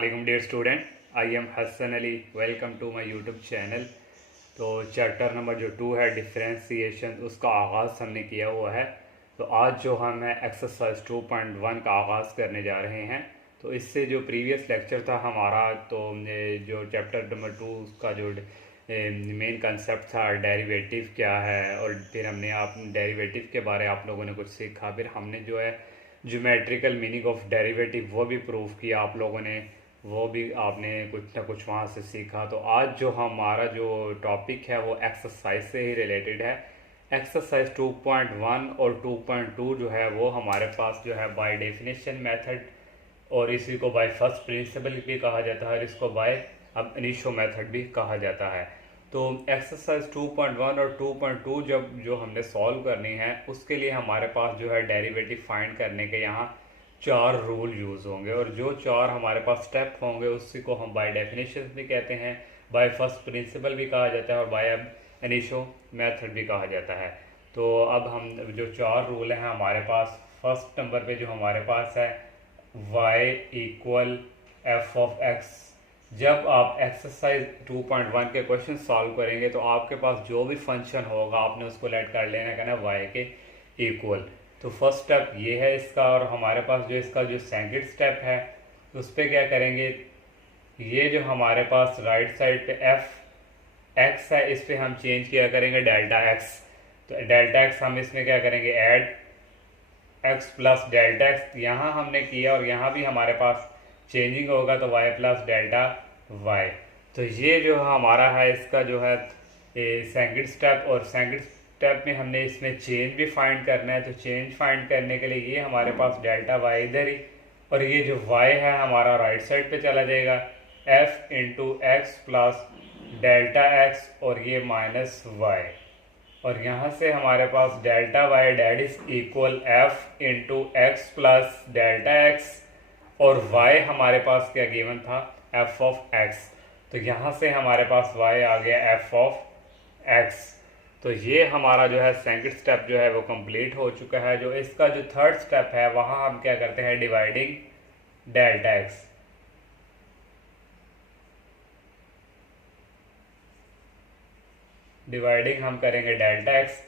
अस्सलामुअलैकुम dear student, I am Hasan Ali. Welcome to my YouTube channel. तो chapter number जो 2 है डिफरेंशिएशन, उसका आगाज़ हमने किया हुआ है। तो आज जो हम है एक्सरसाइज 2.1 का आगाज़ करने जा रहे हैं। तो इससे जो प्रीवियस लेक्चर था हमारा, तो जो चैप्टर नंबर 2 का जो मेन कंसेप्ट था डेरिवेटिव क्या है, और फिर हमने आप डेरिवेटिव के बारे आप लोगों ने कुछ सीखा। फिर हमने जो है ज्योमेट्रिकल मीनिंग ऑफ डेरिवेटिव वो भी प्रूव किया आप लोगों ने, वो भी आपने कुछ ना कुछ वहाँ से सीखा। तो आज जो हमारा जो टॉपिक है वो एक्सरसाइज से ही रिलेटेड है। एक्सरसाइज 2.1 और 2.2 जो है वो हमारे पास जो है बाय डेफिनेशन मेथड, और इसी को बाय फर्स्ट प्रिंसिपल भी कहा जाता है, और इसको बाय अब इनिशियो मेथड भी कहा जाता है। तो एक्सरसाइज 2.1 और 2.2 जब जो हमने सॉल्व करनी है, उसके लिए हमारे पास जो है डेरिवेटिव फाइंड करने के यहाँ 4 रूल यूज़ होंगे, और जो 4 हमारे पास स्टेप होंगे उसी को हम बाय डेफिनेशन भी कहते हैं, बाय फर्स्ट प्रिंसिपल भी कहा जाता है, और बाय इनिशियो मेथड भी कहा जाता है। तो अब हम जो 4 रूल हैं हमारे पास, फर्स्ट नंबर पे जो हमारे पास है y equal F of x. जब आप एक्सरसाइज 2.1 के क्वेश्चन सॉल्व करेंगे तो आपके पास जो भी फंक्शन होगा आपने उसको लेट कर लेना, कहना y के इक्वल। तो फर्स्ट स्टेप ये है इसका, और हमारे पास जो इसका जो सेकंड स्टेप है उस पर क्या करेंगे, ये जो हमारे पास राइट साइड पे एफ एक्स है इस पर हम चेंज किया करेंगे डेल्टा एक्स। तो डेल्टा एक्स हम इसमें क्या करेंगे, add x plus delta x यहाँ हमने किया, और यहाँ भी हमारे पास चेंजिंग होगा तो y प्लस डेल्टा y। तो ये जो हमारा है इसका जो है सेकंड स्टेप, और सेकंड स्टेप में हमने इसमें चेंज भी फाइंड करना है। तो चेंज फाइंड करने के लिए ये हमारे पास डेल्टा y इधर ही, और ये जो y है हमारा राइट साइड पे चला जाएगा, f into x plus delta x, और ये माइनस y, और यहाँ से हमारे पास delta y that is equal f into x plus delta x, और y हमारे पास क्या गिवन था, f ऑफ x। तो यहाँ से हमारे पास y आ गया f ऑफ x। तो ये हमारा जो है सेकंड स्टेप जो है वो कंप्लीट हो चुका है। जो इसका जो थर्ड स्टेप है वहाँ हम क्या करते हैं, डिवाइडिंग डेल्टा x। डिवाइडिंग हम करेंगे डेल्टा x।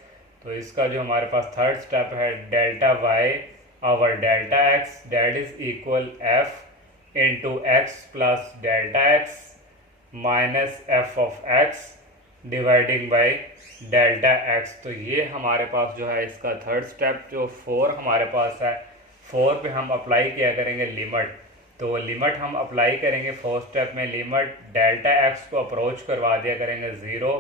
तो इसका जो हमारे पास थर्ड स्टेप है, डेल्टा y और delta x that is equal f into x plus delta x minus f of x dividing by delta x। तो ये हमारे पास जो है इसका थर्ड स्टेप। जो 4 हमारे पास है, 4 पे हम अप्लाई किया करेंगे लिमिट। तो लिमिट हम अप्लाई करेंगे 4th स्टेप में, लिमिट डेल्टा x को अप्रोच करवा दिया करेंगे 0,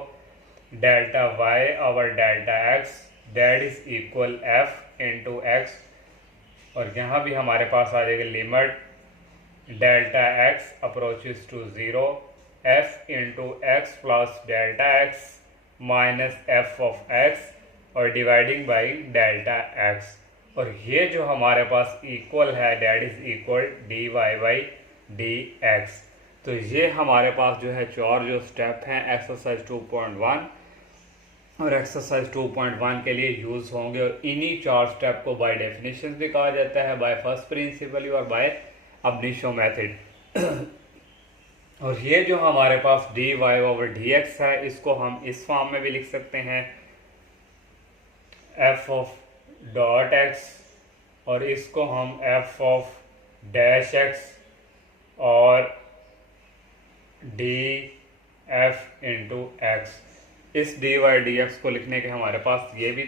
डेल्टा y और delta x that is equal f into x, और यहाँ भी हमारे पास आ जाएगा limit delta x approaches to 0, f into x plus delta x minus f of x, और डिवाइडिंग बाई डेल्टा x। और ये जो हमारे पास इक्वल है that is equal dy by d x. तो ये हमारे पास जो है 4 जो स्टेप हैं एक्सरसाइज 2.1 और एक्सरसाइज 2.1 के लिए यूज़ होंगे, और इन्हीं 4 स्टेप को बाय डेफिनेशन भी कहा जाता है, बाय फर्स्ट प्रिंसिपल और बाय इनिशियो मेथड। और ये जो हमारे पास dy ओवर dx है, इसको हम इस फॉर्म में भी लिख सकते हैं, f ऑफ डॉट x, और इसको हम f ऑफ डैश x और df इंटू एक्स। इस dy dx को लिखने के हमारे पास ये भी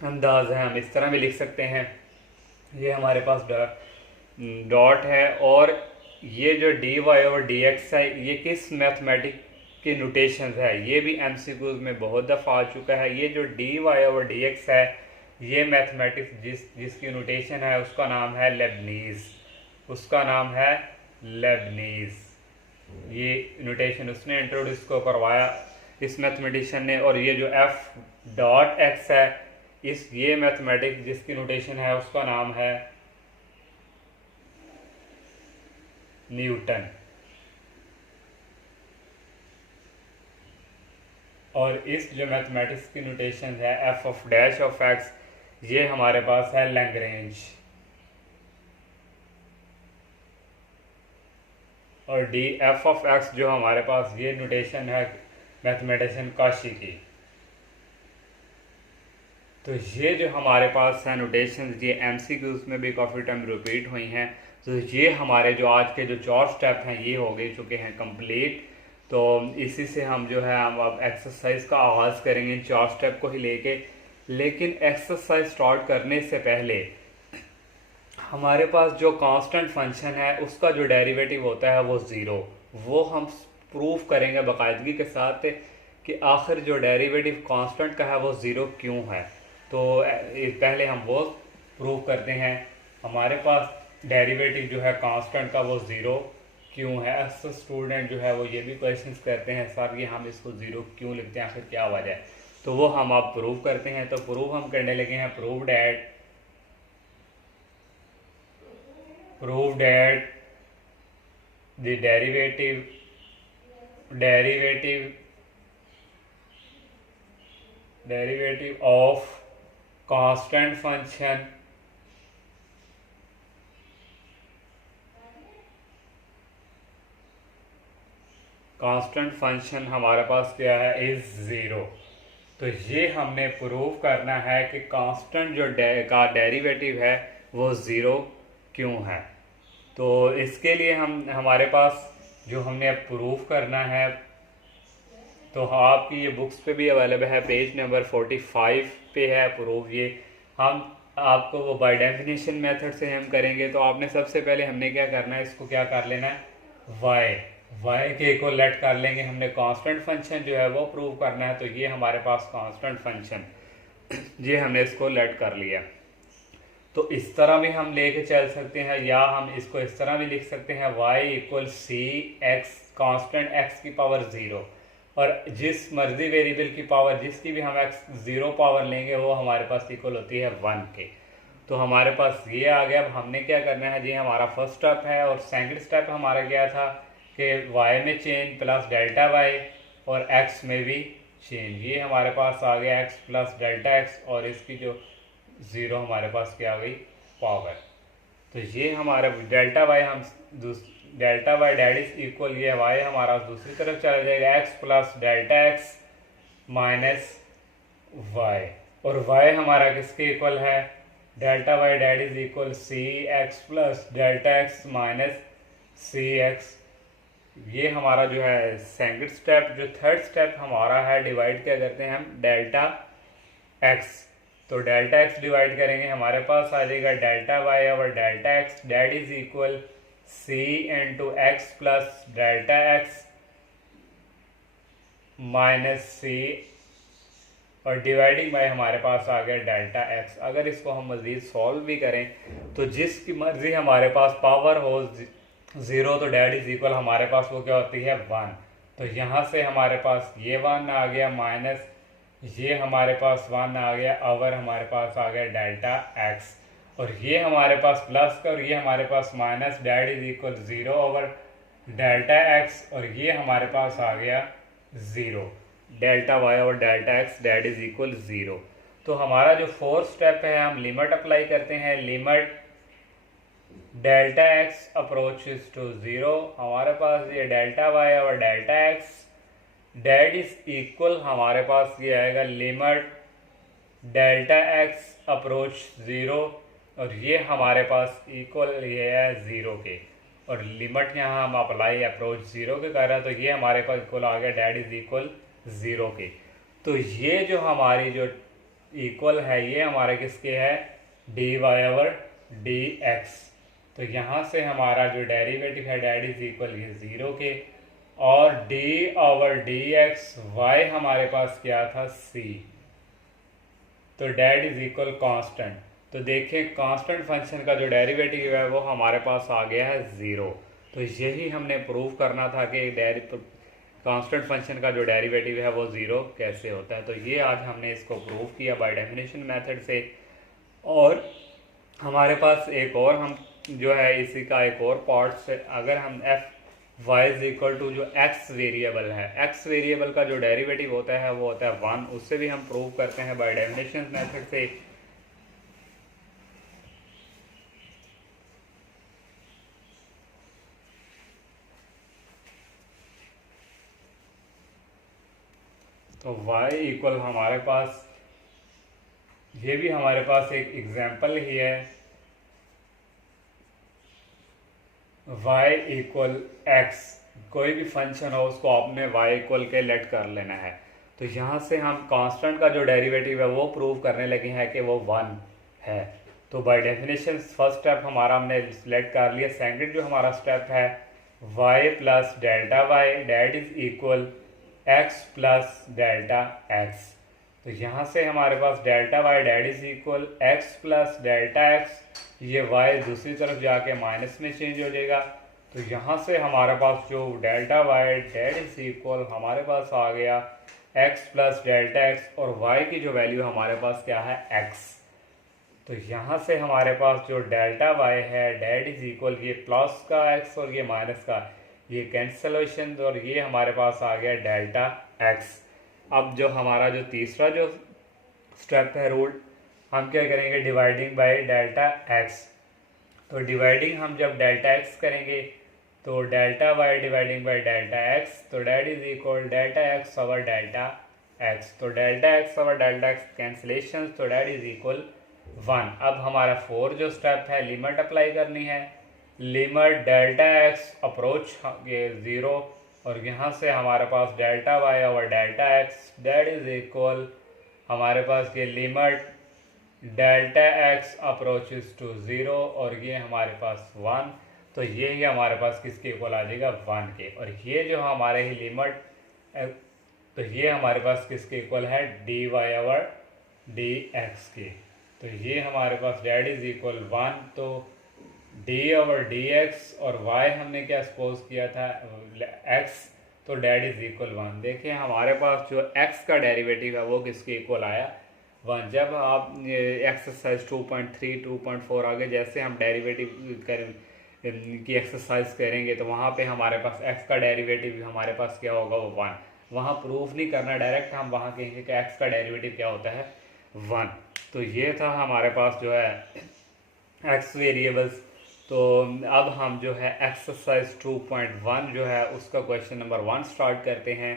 अंदाज है, हम इस तरह भी लिख सकते हैं। ये हमारे पास डॉट है, और ये जो dy और dx है ये किस मैथमेटिक की नोटेशन है, ये भी MCQs में बहुत दफ़ा आ चुका है। ये जो dy और dx है ये मैथमेटिक्स जिसकी नोटेशन है उसका नाम है लेबनीज, उसका नाम है लेबनीज। ये नोटेशन उसने इंट्रोड्यूस को करवाया इस मैथमेटिशियन ने। और ये जो f डॉट x है, ये मैथमेटिक्स जिसकी नोटेशन है उसका नाम है न्यूटन। और इस जो मैथमेटिक्स की नोटेशन है f of dash of x, ये हमारे पास है लैग्रेंज। और डी एफ ऑफ एक्स जो हमारे पास ये नोटेशन है मैथमेटिशियन काशी की। तो ये जो हमारे पास है नोटेशन, ये एमसीक्यूज में भी काफ़ी टाइम रिपीट हुई हैं। तो ये हमारे जो आज के जो 4 स्टेप हैं ये हो गए चुके हैं कंप्लीट। तो इसी से हम जो है हम अब एक्सरसाइज का आगाज़ करेंगे इन 4 स्टेप को ही लेके। लेकिन एक्सरसाइज स्टार्ट करने से पहले हमारे पास जो कांस्टेंट फंक्शन है उसका जो डेरिवेटिव होता है वो ज़ीरो, वो हम प्रूफ करेंगे बाकायदगी के साथ कि आखिर जो डेरिवेटिव कांस्टेंट का है वो ज़ीरो क्यों है। तो पहले हम वो प्रूव करते हैं। हमारे पास डेरिवेटिव जो है कांस्टेंट का वो ज़ीरो क्यों है। अक्सर स्टूडेंट जो है वो ये भी क्वेश्चंस करते हैं सर कि हम इसको ज़ीरो क्यों लिखते हैं, आखिर क्या वजह है। तो वो हम अब प्रूव करते हैं। तो प्रूव हम करने लगे हैं, prove that the derivative of constant function हमारे पास क्या है, इज ज़ीरो। तो ये हमने प्रूव करना है कि कांस्टेंट जो का डेरिवेटिव है वो ज़ीरो क्यों है। तो इसके लिए हमारे पास जो हमने अब प्रूव करना है, तो आपकी ये बुक्स पे भी अवेलेबल है, पेज नंबर 45 पे है प्रूफ। ये हम आपको वो बाय डेफिनेशन मेथड से हम करेंगे। तो आपने सबसे पहले हमने क्या करना है, इसको क्या कर लेना है, y के इक्वल लेट कर लेंगे। हमने कांस्टेंट फंक्शन जो है वो प्रूव करना है। तो ये हमारे पास कांस्टेंट फंक्शन ये हमने इसको लेट कर लिया। तो इस तरह भी हम लेके चल सकते हैं, या हम इसको इस तरह भी लिख सकते हैं, y equal c x, constant x की पावर 0, और जिस मर्जी वेरिएबल की पावर जिसकी भी हम x 0 पावर लेंगे वो हमारे पास इक्वल होती है 1 के। तो हमारे पास ये आ गया। अब हमने क्या करना है जी, हमारा फर्स्ट स्टेप है। और सेकंड स्टेप हमारा क्या था कि y में चेंज प्लस डेल्टा y और x में भी चेंज। ये हमारे पास आ गया x प्लस डेल्टा x, और इसकी जो 0 हमारे पास क्या आ गई, पावर। तो ये हमारा delta y delta y that is equal, ये y हमारा दूसरी तरफ चला जाएगा, x plus delta x minus y, और y हमारा किसके इक्वल है, delta y that is equal c x plus delta x minus c x. ये हमारा जो है सेकंड स्टेप। जो थर्ड स्टेप हमारा है, डिवाइड क्या करते हैं हम, डेल्टा x। तो डेल्टा x डिवाइड करेंगे, हमारे पास आ जाएगा डेल्टा y और delta x that is equal c into x plus delta x minus c, और डिवाइडिंग बाय हमारे पास आ गया डेल्टा x। अगर इसको हम मज़ीद सॉल्व भी करें तो जिसकी मर्जी हमारे पास पावर हो 0, तो डेट इज इक्वल हमारे पास वो क्या होती है, 1। तो यहाँ से हमारे पास ये 1 आ गया, माइनस ये हमारे पास 1 आ गया, और हमारे पास आ गया डेल्टा x, और ये हमारे पास प्लस का और ये हमारे पास minus, that is equal 0 over delta x, और ये हमारे पास आ गया 0, डेल्टा y और delta x that is equal 0। तो हमारा जो फोर्थ स्टेप है, हम लिमिट अप्लाई करते हैं, limit delta x approaches to 0। हमारे पास ये डेल्टा y और delta x that is equal, हमारे पास ये आएगा लिमिट डेल्टा x अप्रोच 0, और ये हमारे पास इक्वल ये है 0 के, और लिमिट यहाँ हम अप्लाई अप्रोच 0 के कर रहे हैं। तो ये हमारे पास इक्वल आ गया डेट इज इक्वल 0 के। तो ये जो हमारी जो इक्वल है ये हमारे किसके है, d y over d x. तो यहाँ से हमारा जो डेरिवेटिव है डेट इज इक्वल ये 0 के, और d over d x y हमारे पास क्या था, सी। तो डेट इज इक्वल कांस्टेंट। तो देखें कांस्टेंट फंक्शन का जो डेरिवेटिव है वो हमारे पास आ गया है 0। तो यही हमने प्रूव करना था कि कांस्टेंट फंक्शन का जो डेरिवेटिव है वो 0 कैसे होता है। तो ये आज हमने इसको प्रूव किया बाय डेफिनेशन मेथड से। और हमारे पास एक और हम जो है इसी का एक और पार्ट से, अगर हम f y is equal to जो एक्स वेरिएबल है, एक्स वेरिएबल का जो डेरिवेटिव होता है वो होता है 1, उससे भी हम प्रूव करते हैं बाय डेफिनेशन मेथड से। तो y इक्वल हमारे पास, ये भी हमारे पास एक एग्जाम्पल ही है, y इक्वल x। कोई भी फंक्शन हो उसको आपने y इक्वल के लेट कर लेना है। तो यहाँ से हम कांस्टेंट का जो डेरिवेटिव है वो प्रूव करने लगे हैं कि वो 1 है। तो बाय डेफिनेशन फर्स्ट स्टेप हमारा हमने सिलेक्ट कर लिया। सेकंड जो हमारा स्टेप है y plus delta y that is equal x plus delta x। तो यहाँ से हमारे पास delta y that is equal x plus delta x, ये y दूसरी तरफ जाके माइनस में चेंज हो जाएगा। तो यहाँ से हमारे पास जो delta y that is equal हमारे पास आ गया x प्लस डेल्टा x, और y की जो वैल्यू हमारे पास क्या है x। तो यहाँ से हमारे पास जो डेल्टा y है डेट इज इक्वल, ये प्लस का x और ये माइनस का, ये कैंसलेशन, और ये हमारे पास आ गया डेल्टा x। अब जो हमारा जो तीसरा जो स्टेप है रूल, हम क्या करेंगे, डिवाइडिंग बाय डेल्टा x। तो डिवाइडिंग हम जब डेल्टा x करेंगे तो delta y dividing by delta x, तो that is equal delta x over delta x। तो delta x over delta x cancellation, तो डेट इज इक्वल 1। अब हमारा 4 जो स्टेप है, लिमिट अप्लाई करनी है। लिमिट डेल्टा x अप्रोच ये 0, और यहाँ से हमारे पास delta y over delta x that is equal हमारे पास ये limit delta x approaches to 0, और ये हमारे पास 1। तो ये ही हमारे पास किसके इक्वल आ जाएगा, 1 के। और ये जो हमारे ही लिमिट, तो ये हमारे पास किसके इक्वल है, dy ओवर dx के। तो ये हमारे पास डेट इज इक्वल 1। तो d ओवर dx और y हमने क्या सपोज किया था, x, तो डेट इज इक्वल 1। देखिए हमारे पास जो x का डेरिवेटिव है वो किसके इक्वल आया, 1। जब आप एक्सरसाइज 2.3 2.4 आगे जैसे हम डेरिवेटिव की एक्सरसाइज करेंगे तो वहाँ पे हमारे पास x का डेरिवेटिव हमारे पास क्या होगा, वो 1। वहाँ प्रूफ नहीं करना, डायरेक्ट हम वहाँ कहेंगे कि x का डेरिवेटिव क्या होता है, 1। तो ये था हमारे पास जो है x वेरिएबल्स। तो अब हम जो है एक्सरसाइज 2.1 जो है उसका क्वेश्चन नंबर 1 स्टार्ट करते हैं।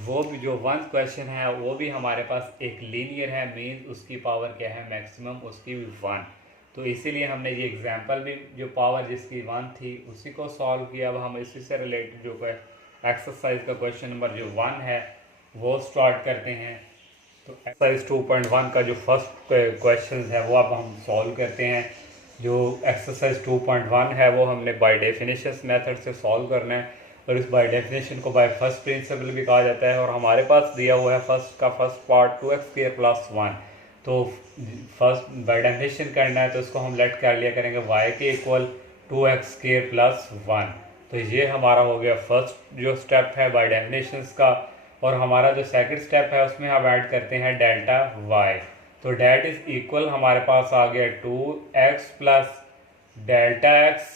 वो भी जो 1 क्वेश्चन है वो भी हमारे पास एक लीनियर है, मीन्स उसकी पावर क्या है, मैक्सिमम उसकी भी 1। तो इसीलिए हमने ये एग्जांपल भी जो पावर जिसकी 1 थी उसी को सॉल्व किया। अब हम इसी से रिलेटेड जो एक्सरसाइज का क्वेश्चन नंबर जो 1 है वो स्टार्ट करते हैं। तो एक्सरसाइज 2.1 का जो फर्स्ट क्वेश्चन है वो अब हम सॉल्व करते हैं। जो एक्सरसाइज 2.1 है वो हमने बाय डेफिनेशन मेथड से सॉल्व करना है, और इस बाय डेफिनेशन को बाय फर्स्ट प्रिंसिपल भी कहा जाता है। और हमारे पास दिया हुआ है फर्स्ट पार्ट 2x² प्लस 1। तो फर्स्ट बाय डेफिनेशन करना है तो इसको हम लेट कर लिया करेंगे y के इक्वल 2x² प्लस 1। तो ये हमारा हो गया फर्स्ट जो स्टेप है बाय डेफिनेशन का। और हमारा जो सेकंड स्टेप है उसमें हम ऐड करते हैं डेल्टा y। तो डेट इज इक्वल हमारे पास आ गया 2x plus delta x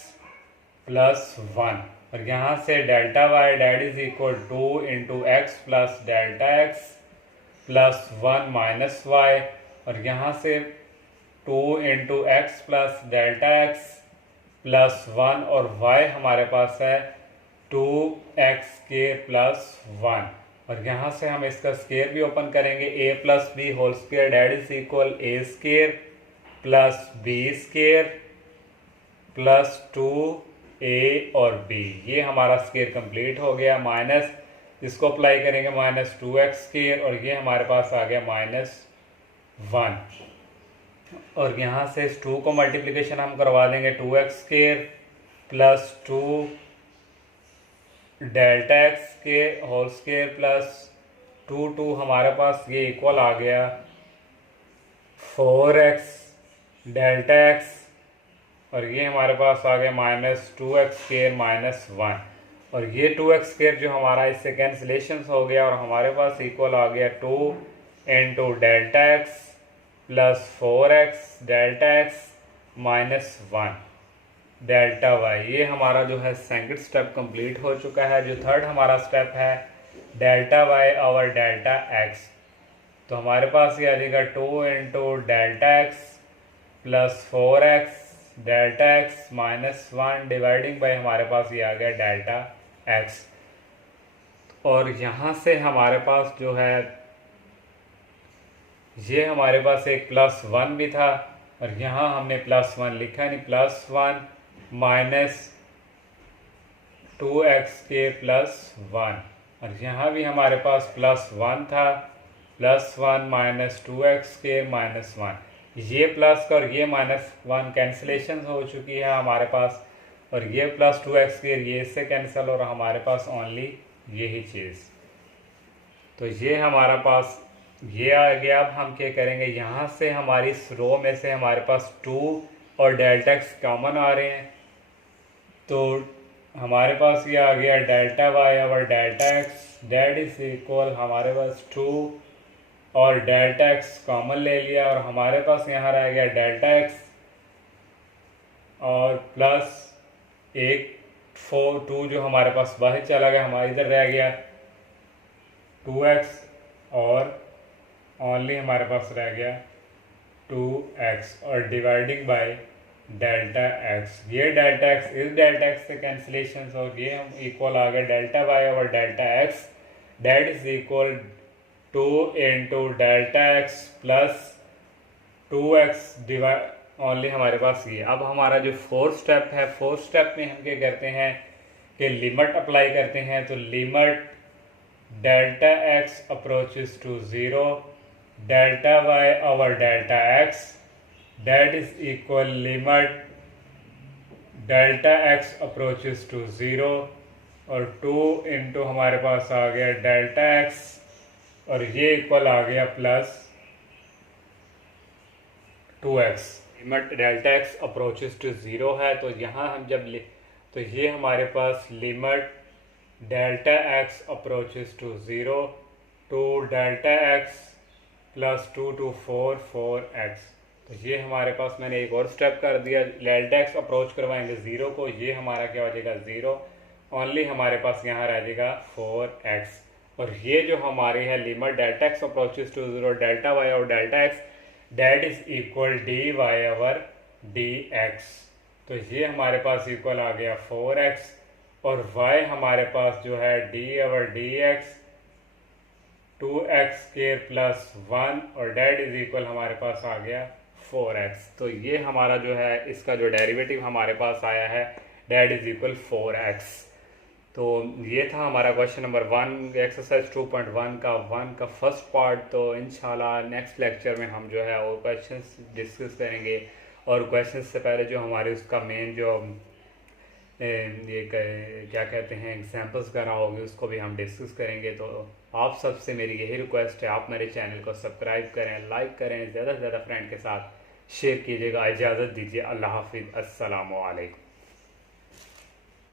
plus 1, और यहाँ से delta y that is equal 2 into x plus delta x plus 1 minus y, और यहाँ से 2 into x plus delta x plus 1, और y हमारे पास है 2x² प्लस 1। और यहाँ से हम इसका स्केयर भी ओपन करेंगे, a plus b whole square that is equal a² plus b² plus 2a और b। ये हमारा स्केयर कंप्लीट हो गया। माइनस इसको अप्लाई करेंगे माइनस 2x², और ये हमारे पास आ गया -1। और यहाँ से इस 2 को मल्टीप्लिकेशन हम करवा देंगे 2x² प्लस 2 डेल्टा एक्स के होल स्केयर प्लस 2 हमारे पास ये इक्वल आ गया 4x डेल्टा एक्स, और ये हमारे पास आ गया -2x² माइनस 1, और ये 2x² जो हमारा इससे कैंसिलेशन हो गया, और हमारे पास इक्वल आ गया 2 into delta x plus 4x delta x minus 1 delta y. ये हमारा जो है सेकंड स्टेप कंप्लीट हो चुका है। जो थर्ड हमारा स्टेप है delta y over delta x, तो हमारे पास ये आ जाएगा 2 into delta x plus 4x delta x minus 1 dividing by हमारे पास ये आ गया डेल्टा एक्स। और यहाँ से हमारे पास जो है ये हमारे पास एक +1 भी था और यहाँ हमने +1 लिखा, नहीं +1 माइनस 2x² + 1, और यहाँ भी हमारे पास +1 था, +1 माइनस 2x² - 1। ये प्लस का और ये -1 कैंसिलेशन हो चुकी है हमारे पास, और ये +2x² ये इससे कैंसिल, और हमारे पास ओनली यही चीज़। तो ये हमारा पास ये आ गया। अब हम क्या करेंगे, यहाँ से हमारी इस रो में से हमारे पास 2 और डेल्टा x कॉमन आ रहे हैं, तो हमारे पास ये आ गया डेल्टा y और delta x, that is equal हमारे पास 2 और डेल्टा x कॉमन ले लिया, और हमारे पास यहाँ रह गया डेल्टा x और प्लस एक 2 जो हमारे पास बाहर चला गया, हमारे इधर रह गया 2x, और ओनली हमारे पास रह गया 2x और डिवाइडिंग बाय डेल्टा x। ये डेल्टा x इस डेल्टा x से कैंसिलेशन, और ये हम इक्वल आ गया डेल्टा y और delta x, that is equal 2 into delta x plus 2x divide only हमारे पास ये। अब हमारा जो फोर्थ स्टेप है, फोर्थ स्टेप में हम क्या करते हैं कि लिमिट अप्लाई करते हैं। तो limit delta x approaches to 0 delta y over delta x, that is equal limit delta x approaches to 0 और 2 इंटू हमारे पास आ गया डेल्टा x, और ये इक्वल आ गया plus 2x। Limit delta x approaches to 0 है, तो यहाँ हम जब तो ये हमारे पास limit delta x approaches to 0 to delta x plus 2 to 4x। तो ये हमारे पास मैंने एक और स्टेप कर दिया, डेल्टा x अप्रोच करवाएंगे 0 को, ये हमारा क्या हो जाएगा 0, ओनली हमारे पास यहाँ रह जाएगा 4x। और ये जो हमारी है limit delta x approaches to 0 delta y और delta x, that is equal dy over dx। तो ये हमारे पास इक्वल आ गया 4x, और y हमारे पास जो है d over dx 2x² plus 1, और डेट इज इक्वल हमारे पास आ गया 4x। तो ये हमारा जो है इसका जो डेरिवेटिव हमारे पास आया है, डेट इज इक्वल 4x। तो ये था हमारा क्वेश्चन नंबर 1 एक्सरसाइज 2.1 का फर्स्ट पार्ट। तो इंशाल्लाह नेक्स्ट लेक्चर में हम जो है और क्वेश्चंस डिस्कस करेंगे, और क्वेश्चंस से पहले जो हमारे उसका मेन जो ये क्या कहते हैं एग्जाम्पल्स वगैरह होगी उसको भी हम डिस्कस करेंगे। तो आप सबसे मेरी यही रिक्वेस्ट है, आप मेरे चैनल को सब्सक्राइब करें, लाइक करें, ज़्यादा से ज़्यादा फ्रेंड के साथ शेयर कीजिएगा। इजाज़त दीजिए, अल्लाह हाफिज़, अस्सलामु अलैकुम।